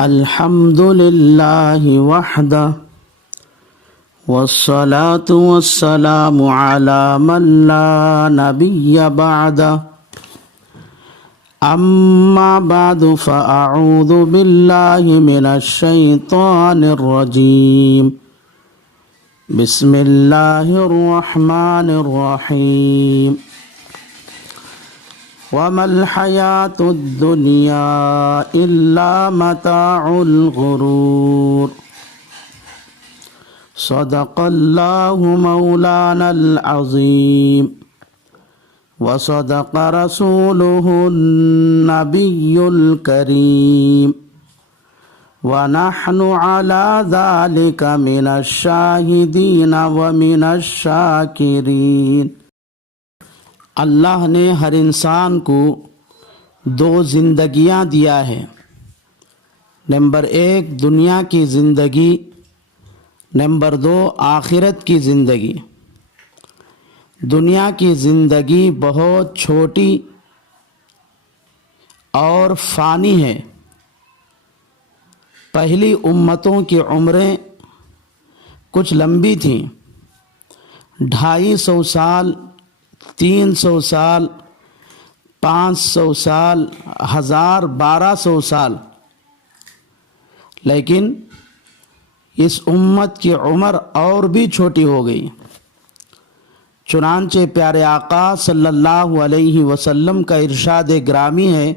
الحمد لله وحده والصلاة والسلام على من لا نبي بعده أما بعد فأعوذ بالله من الشيطان الرجيم بسم الله الرحمن الرحيم وما الحياة الدنيا إلا متاع الغرور صدق الله مولانا العظيم وصدق رسوله النبي الكريم ونحن على ذلك من الشاهدين ومن الشاكرين۔ اللہ نے ہر انسان کو دو زندگیاں دیا ہے، نمبر 1 دنیا کی زندگی، نمبر 2 آخرت کی زندگی۔ دنیا کی زندگی بہت چھوٹی اور فانی ہے۔ پہلی امتوں کی عمریں کچھ لمبی تھیں، 250 سال، 300 سال، 500 سال، 1000، 1200 سال، لیکن اس امت کی عمر اور بھی چھوٹی ہو گئی۔ چنانچہ پیارے آقا صلی اللہ علیہ وسلم کا ارشاد گرامی ہے،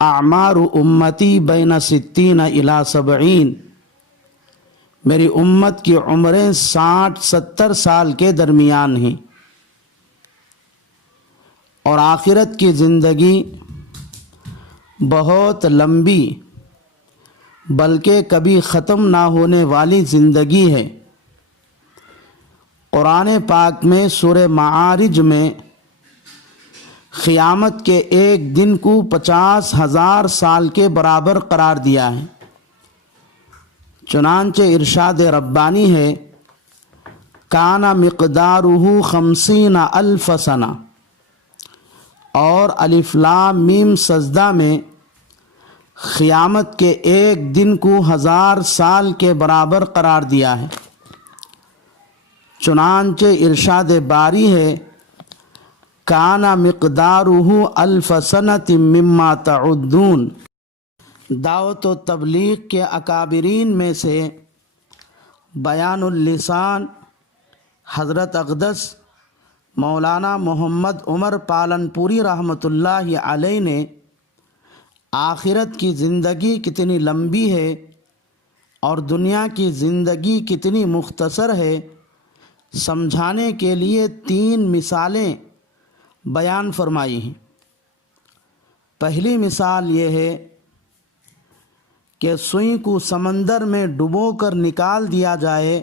اعمار امتی بین 60 الی 70، میری امت کی عمریں 60-70 سال کے درمیان ہیں، اور آخرت کی زندگی بہت لمبی بلکہ کبھی ختم نہ ہونے والی زندگی ہے۔ قرآن پاک میں سورہ معارج میں قیامت کے ایک دن کو 50,000 سال کے برابر قرار دیا ہے۔ چنانچہ ارشاد ربانی ہے، کان مقدارہ 50,000 سنہ، اور الف لام میم سجدہ میں قیامت کے ایک دن کو 1000 سال کے برابر قرار دیا ہے۔ چنانچہ ارشاد باری ہے، کان مقدارہ 1000 سنۃ مما تعدون۔ دعوت و تبلیغ کے اکابرین میں سے بیان اللسان حضرت اقدس مولانا محمد عمر پالنپوری رحمۃ اللہ علیہ نے آخرت کی زندگی کتنی لمبی ہے اور دنیا کی زندگی کتنی مختصر ہے سمجھانے کے لیے 3 مثالیں بیان فرمائی ہیں۔ پہلی مثال یہ ہے کہ سوئی کو سمندر میں ڈبو کر نکال دیا جائے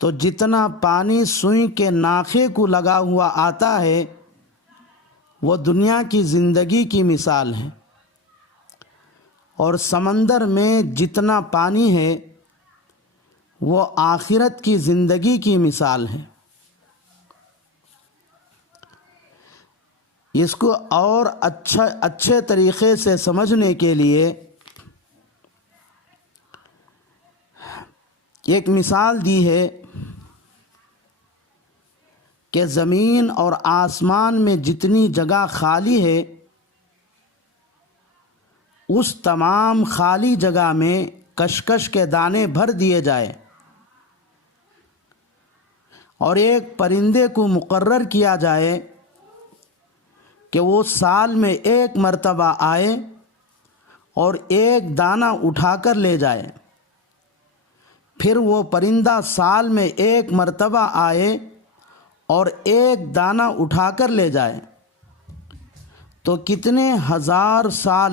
تو جتنا پانی سوئی کے ناخے کو لگا ہوا آتا ہے وہ دنیا کی زندگی کی مثال ہے، اور سمندر میں جتنا پانی ہے وہ آخرت کی زندگی کی مثال ہے۔ اس کو اور اچھے طریقے سے سمجھنے کے لیے ایک مثال دی ہے کہ زمین اور آسمان میں جتنی جگہ خالی ہے اس تمام خالی جگہ میں کشکش کے دانے بھر دیے جائے اور ایک پرندے کو مقرر کیا جائے کہ وہ سال میں 1 مرتبہ آئے اور ایک دانہ اٹھا کر لے جائے، پھر وہ پرندہ سال میں 1 مرتبہ آئے اور ایک دانہ اٹھا کر لے جائے، تو کتنے 1000 سال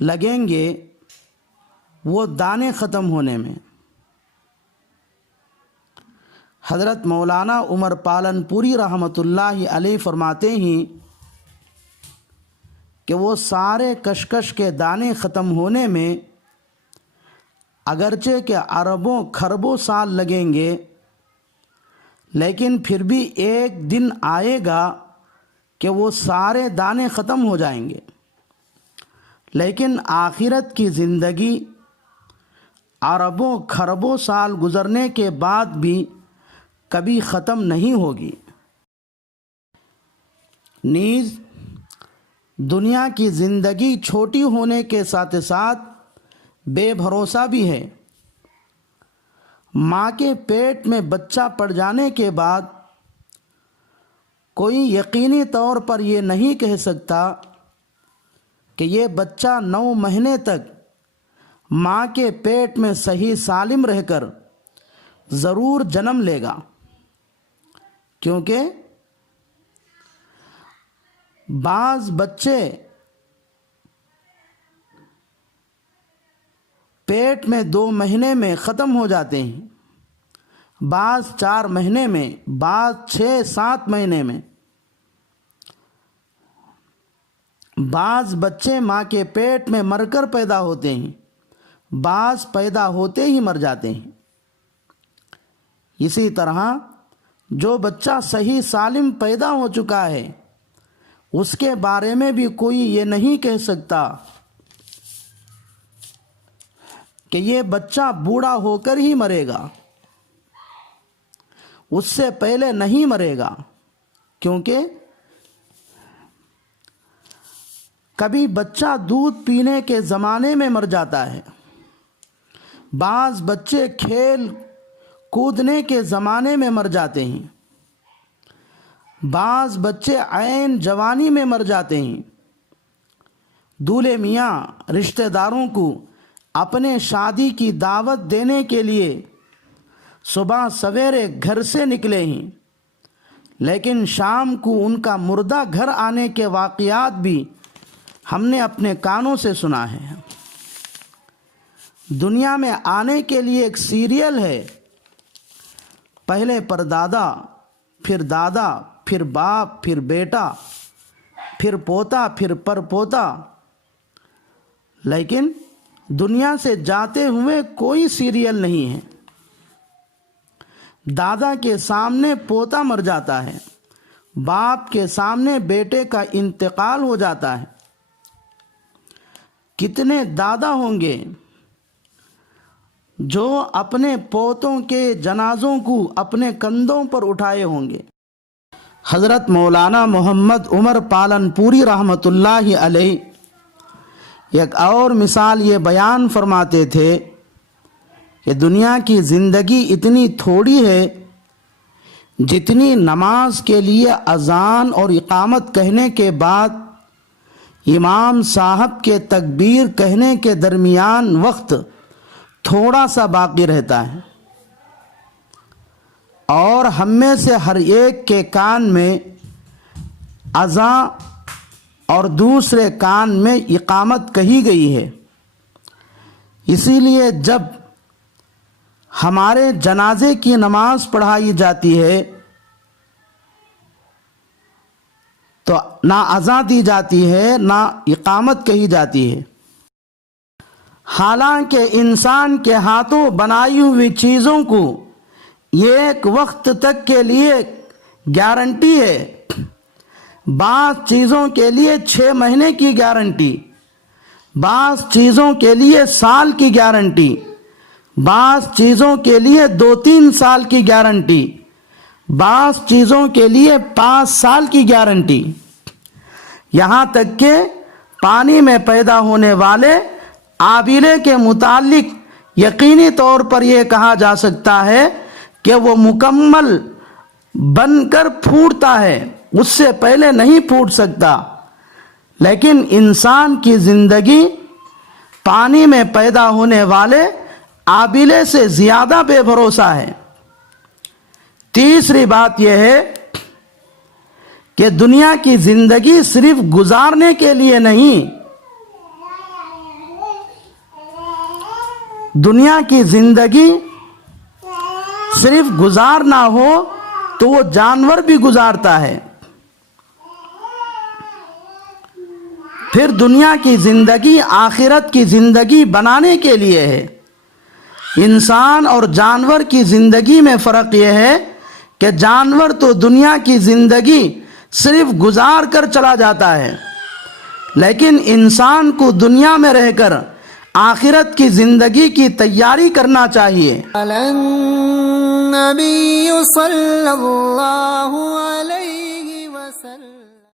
لگیں گے وہ دانے ختم ہونے میں۔ حضرت مولانا عمر پالنپوری رحمۃ اللہ علیہ فرماتے ہیں کہ وہ سارے کشکش کے دانے ختم ہونے میں اگرچہ کہ اربوں کھربوں سال لگیں گے، لیکن پھر بھی ایک دن آئے گا کہ وہ سارے دانے ختم ہو جائیں گے، لیکن آخرت کی زندگی اربوں خربوں سال گزرنے کے بعد بھی کبھی ختم نہیں ہوگی۔ نیز دنیا کی زندگی چھوٹی ہونے کے ساتھ ساتھ بے بھروسہ بھی ہے۔ ماں کے پیٹ میں بچہ پڑ جانے کے بعد کوئی یقینی طور پر یہ نہیں کہہ سکتا کہ یہ بچہ 9 مہینے تک ماں کے پیٹ میں صحیح سالم رہ کر ضرور جنم لے گا، کیونکہ بعض بچے پیٹ میں 2 مہینے میں ختم ہو جاتے ہیں، بعض 4 مہینے میں، بعض 6-7 مہینے میں۔ بعض بچے ماں کے پیٹ میں مر کر پیدا ہوتے ہیں، بعض پیدا ہوتے ہی مر جاتے ہیں۔ اسی طرح جو بچہ صحیح سالم پیدا ہو چکا ہے اس کے بارے میں بھی کوئی یہ نہیں کہہ سکتا کہ یہ بچہ بوڑھا ہو کر ہی مرے گا، اس سے پہلے نہیں مرے گا، کیونکہ کبھی بچہ دودھ پینے کے زمانے میں مر جاتا ہے، بعض بچے کھیل کودنے کے زمانے میں مر جاتے ہیں، بعض بچے عین جوانی میں مر جاتے ہیں۔ دولہے میاں رشتہ داروں کو اپنے شادی کی دعوت دینے کے لیے صبح سویرے گھر سے نکلے ہیں، لیکن شام کو ان کا مردہ گھر آنے کے واقعات بھی ہم نے اپنے کانوں سے سنا ہے۔ دنیا میں آنے کے لیے ایک سیریل ہے، پہلے پردادا، پھر دادا، پھر باپ، پھر بیٹا، پھر پوتا، پھر پر پوتا، لیکن دنیا سے جاتے ہوئے کوئی سیریل نہیں ہے۔ دادا کے سامنے پوتا مر جاتا ہے، باپ کے سامنے بیٹے کا انتقال ہو جاتا ہے۔ کتنے دادا ہوں گے جو اپنے پوتوں کے جنازوں کو اپنے کندھوں پر اٹھائے ہوں گے۔ حضرت مولانا محمد عمر پالن پوری رحمۃ اللہ علیہ ایک اور مثال یہ بیان فرماتے تھے کہ دنیا کی زندگی اتنی تھوڑی ہے جتنی نماز کے لیے اذان اور اقامت کہنے کے بعد امام صاحب کے تکبیر کہنے کے درمیان وقت تھوڑا سا باقی رہتا ہے، اور ہم میں سے ہر ایک کے کان میں اذان اور دوسرے کان میں اقامت کہی گئی ہے۔ اسی لیے جب ہمارے جنازے کی نماز پڑھائی جاتی ہے تو نہ اذان دی جاتی ہے نہ اقامت کہی جاتی ہے، حالانکہ انسان کے ہاتھوں بنائی ہوئی چیزوں کو ایک وقت تک کے لیے گارنٹی ہے، بعض چیزوں کے لیے 6 مہینے کی گارنٹی، بعض چیزوں کے لیے سال کی گارنٹی، بعض چیزوں کے لیے 2-3 سال کی گارنٹی، بعض چیزوں کے لیے 5 سال کی گارنٹی، یہاں تک کہ پانی میں پیدا ہونے والے آبیلے کے متعلق یقینی طور پر یہ کہا جا سکتا ہے کہ وہ مکمل بن کر پھوٹتا ہے، اس سے پہلے نہیں پھوٹ سکتا۔ لیکن انسان کی زندگی پانی میں پیدا ہونے والے آبیلے سے زیادہ بے بھروسہ ہے۔ تیسری بات یہ ہے کہ دنیا کی زندگی صرف گزارنے کے لیے نہیں، دنیا کی زندگی صرف گزارنا ہو تو وہ جانور بھی گزارتا ہے۔ پھر دنیا کی زندگی آخرت کی زندگی بنانے کے لیے ہے۔ انسان اور جانور کی زندگی میں فرق یہ ہے کہ جانور تو دنیا کی زندگی صرف گزار کر چلا جاتا ہے، لیکن انسان کو دنیا میں رہ کر آخرت کی زندگی کی تیاری کرنا چاہیے۔ النبی صلی اللہ علیہ